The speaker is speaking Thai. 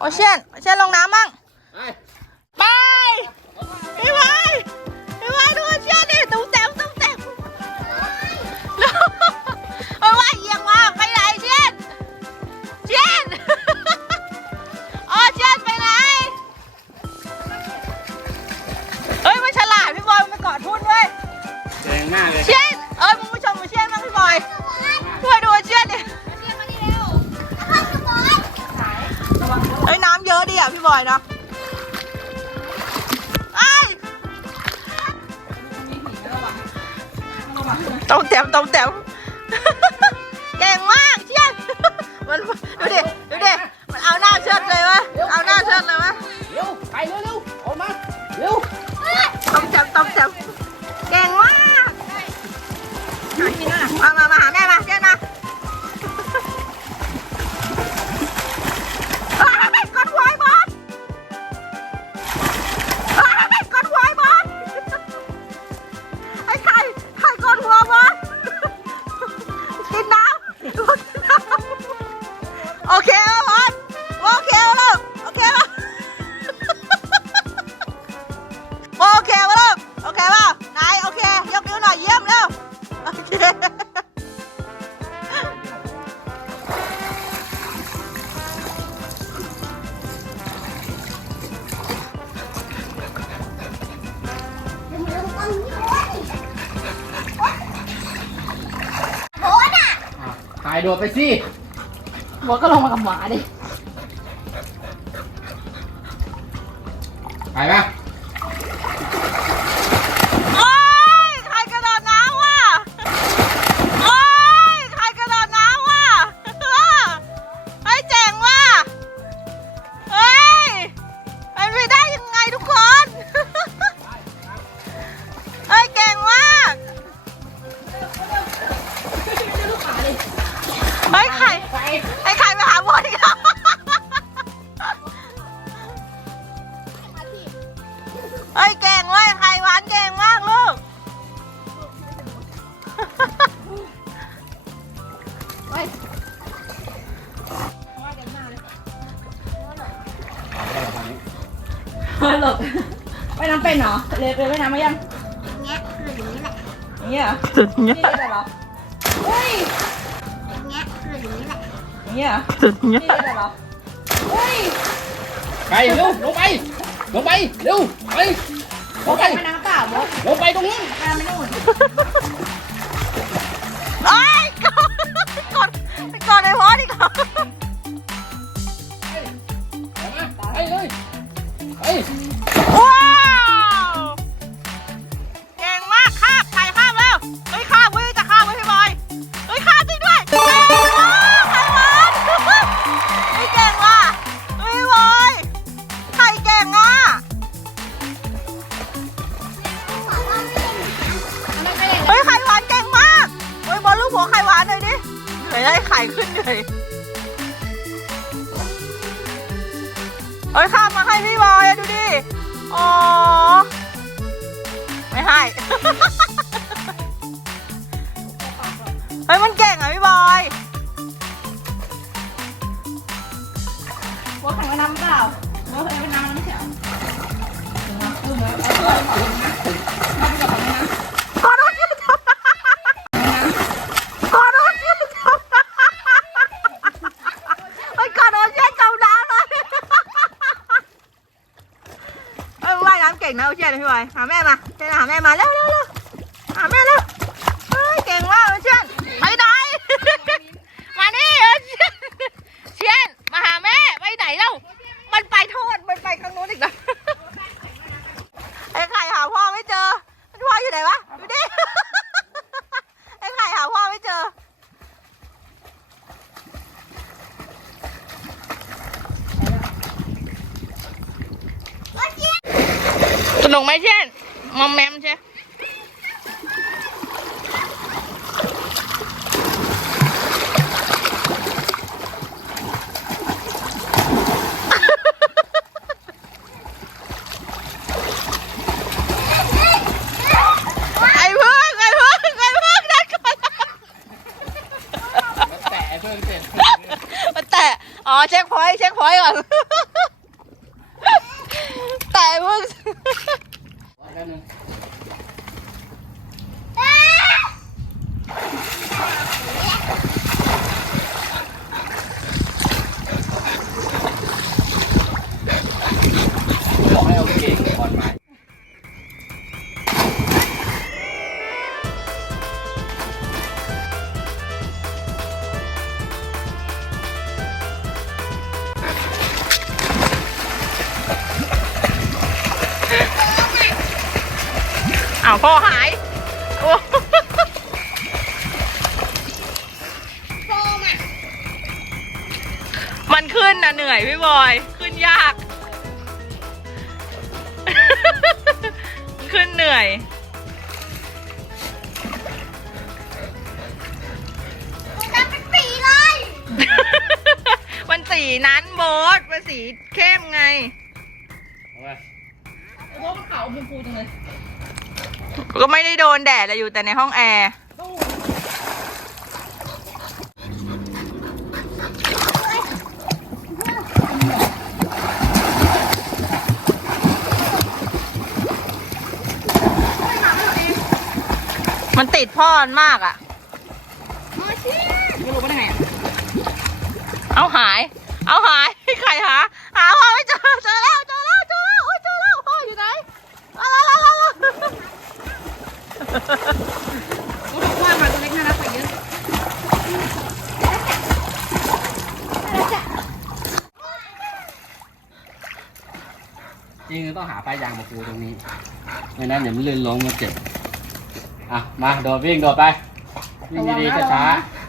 โอเชียนโอเชียนลงน้ำมั่ง พี่บอยเนาะไอ้ยต้มแต้มต้มแต้มเก่งมากเชียนมันดูดิดูดิมันเอาหน้าเชิดเลยวะเอาหน้าเชิดเลยวะเร็วไปเร็วเร็วออกมาเร็วต้มแต้มต้มแต้ม โดดไปสิบอกก็ลงมากับหมาดิ ไปปะ หลบไปน้ำเป็นเหรอเลยไปไปน้ำมายังเงี้ยคืออย่างนี้แหละอย่างเงี้ยเหรอสุดเงี้นี่ยเลยเหรอเฮ้ยเงี้ยคืออย่างนี้แหละอย่างเงี้ยเหรอสุดเงี้ยนี่เลยเหรอเฮ้ยไปเร็วลงไปลงไปเร็วไปลโอ้งไปไปไปน้ำเปล่าโบลงไปตรงนู้นไปน้ำไม่นู่นไอ้ยกดกดกดไอ้พอดีกว่า อยได้ไข่ขึ้นเลยเฮ้ยข้ามมาให้พี่บอยอะดูดิอ๋อไม่ให้ เฮ้ยมันเก่งอะพี่บอยโบแข่งไปน้ำเปล่าโบเคยไปน้ำไม่ใช่เหรอถึงมาเออเหมือนเอาตัวไปก่อนนะมาไปก่อนนะ ขอโทษที่ทำขอโทษที่ทำเฮ้ยขอโทษที่จมน้ำเลยเอ้ยว่าย น้ำเก่งนะโอเชียนพี่บอยหาแม่มาเชียนหาแม่มาเร็วเร็วเร็วหาแม่เร็วเฮ้ยเก่งมากโอเชียน มานี่โอเชียนเชียนมาหาแม่ไปไหนเล่ามันไปโทษมันไปข้างนู้นอีกแล้วไอ้ไข่หาพ่อไม่เจอพ่ออยู่ไหนวะดูดิ ไอ้ไข่หาพ่อไม่เจอ ส นุกไหมเช่นมอมแมมใช่ไอ้เพิ่งไอ้เพิ่งไอ้เพิ่งนั่นก่อนแตะเพิ่งเสร็จมาแตะ อ๋อ เช็คพอยต์เช็คพอยต์ก่อน แต่มึง พ่อหายโอ้โฟมอะมันขึ้นน่ะเหนื่อยพี่บอย ขึ้นยาก ขึ้นเหนื่อยมันเป็นสีเลยมันสีนั้นโบสมันสีเข้มไง เอาไป โอ้มันขาวอมชมพูจังเลย ก็ไม่ได้โดนแดดเลยอยู่แต่ในห้องแอร์มันติดพ่อนมากอะไม่รู้ว่าได้ไงอะเอาหาย เอาหายใครหา หาพ่อไม่เจอเจอแล้วเจอแล้ว เจอแล้วโอ้ยเจอแล้ว พ่ออยู่ไหนลาลาลาลาลา โอ้บอกว่ามาตัวเล็กน่ารักกว่าเยอะจริงๆต้องหาปลายยางมาปูตรงนี้ไม่นั้นเดี๋ยวมันลื่นล้มมันเจ็บอะมาโดดวิ่งโดดไปวิ่งดีๆช้าๆ